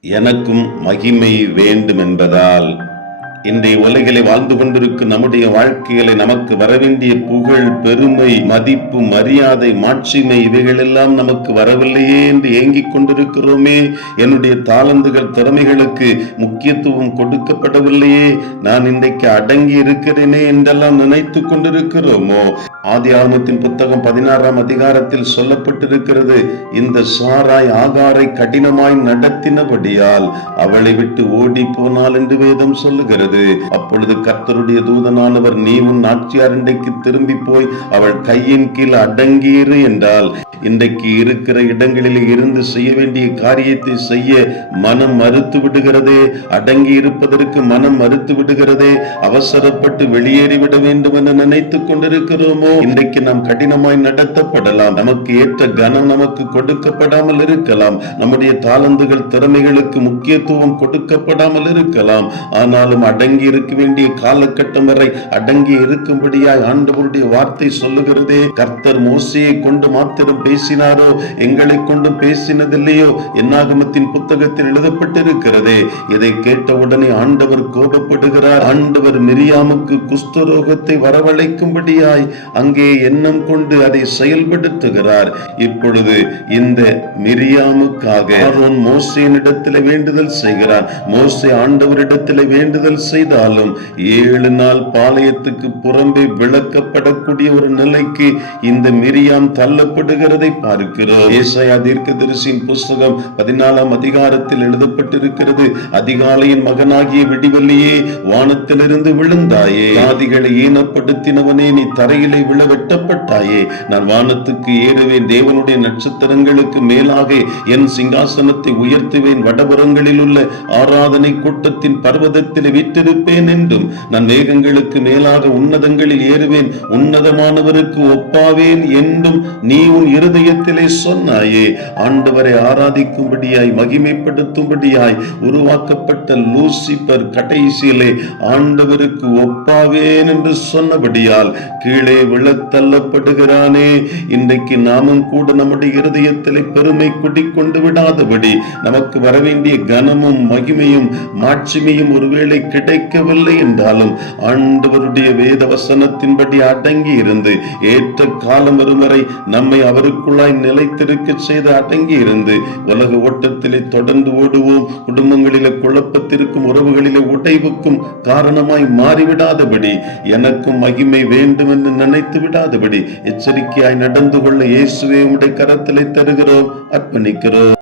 எனக்கும் மகிமை வேண்டும் என்பதால் இன்றைய உலகிலே வாழ்ந்து கொண்டிருக்கும் நம்முடைய வாழ்க்கைகளை நமக்கு வரவேண்டிய புகழ் பெருமை மதிப்பு மரியாதை மாட்சிமை இவைகளெல்லாம் நமக்கு வரவில்லையே என்று ஏங்கிக் கொண்டிருக்கிறோமே. என்னுடைய தாளந்துகள் திறமைகளுக்கு முக்கியத்துவம் கொடுக்கப்படவில்லையே. நான் இன்றைக்கு அடங்கி இருக்கிறேனே என்றெல்லாம் நினைத்து கொண்டிருக்கிறோமோ? ஆதி ஆகமத்தின் புத்தகம் பதினாறாம் அதிகாரத்தில் சொல்லப்பட்டிருக்கிறது இந்த சாராய் ஆகாரை கடினமாய் நடத்தினபடியால் அவளை விட்டு ஓடி போனாள் என்று வேதம் சொல்லுகிறது. அப்பொழுது கர்த்தருடைய தூதனானவர் நீ உன் நாச்சியார் இன்றைக்கு திரும்பி போய் அவள் கையின் கீழ் அடங்கியிரு என்றால் இன்றைக்கு இருக்கிற இடங்களில் இருந்து செய்ய வேண்டிய காரியத்தை செய்ய மனம் மறுத்து விடுகிறதே. அடங்கி இருப்பதற்கு மனம் மறுத்து விடுகிறதே. அவசரப்பட்டு வெளியேறிவிட வேண்டும் என நினைத்துக் கொண்டிருக்கிறோமோ? இன்றைக்கு நாம் கடினமாய் நடத்தப்படலாம். நமக்கு ஏற்ற கனம் நமக்கு கொடுக்கப்படாமல் இருக்கலாம். நம்முடைய தாளந்துகள் திறமைகளுக்கு முக்கியத்துவம் கொடுக்கப்படாமல் இருக்கலாம். ஆனாலும் அடங்கி இருக்க வேண்டிய காலகட்டம் வரை அடங்கி இருக்கும்படியாய் ஆண்டவருடைய வார்த்தை சொல்லுகிறதே. கர்த்தர் மோசையை கொண்டு மாத்திரம் பேசினாரோ? எங்களை கொண்டு பேசினதில்லையோ? என்னாகமத்தின் புத்தகத்தில் எழுதப்பட்டிருக்கிறதே. இதை கேட்டவுடனே ஆண்டவர் கோபப்படுகிறார். ஆண்டவர் மிரியாமுக்கு குஸ்தரோகத்தை வரவழைக்கும்படியாய் அங்கே எண்ணம் கொண்டு அதை செயல்படுத்துகிறார். இப்பொழுது இந்த மிரியாமுக்காக ஆரோன் மோசையினிடத்தில் வேண்டுதல் செய்கிறார் மோசை ஆண்டவரிடத்தில் வேண்டுதல் செய்தாலும் ஏழு நாள் பாளையத்துக்கு புறம்பே விளக்கப்படக்கூடிய ஒரு நிலைக்கு இந்த மிரியாம் தள்ளப்படுகிறது. பார்க்கிறோம். ஏசாயா தீர்க்கதரிசியின் புஸ்தகம் பதினாலாம் அதிகாரத்தில் எழுதப்பட்டிருக்கிறது. அதிகாலையின் மகனாகிய விடிவெள்ளியே வானத்திலிருந்து விழுந்தாயே. ஆதிகளை ஈனப்படுத்தினவனே நீ தரையிலே விழ வெட்டப்பட்டாயே நான் வானத்துக்கு ஏறுவேன் தேவனுடைய நட்சத்திரங்களுக்கு மேலாக என் சிங்காசனத்தை உயர்த்துவேன். வடபுறங்களில் உள்ள ஆராதனை கூட்டத்தின் பர்வதத்தில் வீற்றிருப்பேன் என்றும் நான் மேகங்களுக்கு மேலாக உன்னதங்களில் ஏறுவேன். உன்னதமானவருக்கு ஒப்பாவேன் என்றும் நீ உன் இரு இருதயத்திலே சொன்னாயே ஆண்டவரை ஆராதிக்கும்படியாய் மகிமைப்படுத்தும்படியாய் உருவாக்கப்பட்ட லூசிபர் கடைசியிலே ஆண்டவருக்கு ஒப்பாவேன் என்று சொன்னபடியால் கீழே விழத்தள்ளப்படுகிறானே. இன்றைக்கு நாமும் கூட நம்முடைய இருதயத்திலே பெருமை குடிக்கொண்டு விடாதபடி நமக்கு வரவேண்டிய கனமும் மகிமையும் மாட்சிமையும் ஒருவேளை கிடைக்கவில்லை என்றாலும் ஆண்டவருடைய வேத வசனத்தின்படி அடங்கி இருந்து ஏற்ற காலம் வரும் வரை நம்மை அவருக்கு அவருக்குள்ளாய் நிலைத்திருக்க செய்து அடங்கி இருந்து உலக ஓட்டத்திலே தொடர்ந்து ஓடுவோம். குடும்பங்களிலே குழப்பத்திற்கும் உறவுகளிலே உடைவுக்கும் காரணமாய் மாறிவிடாதபடி எனக்கும் மகிமை வேண்டும் என்று நினைத்து விடாதபடி எச்சரிக்கையாய் நடந்து கொள்ள இயேசுவே உடைய கரத்திலே தருகிறோம். அர்ப்பணிக்கிறோம்.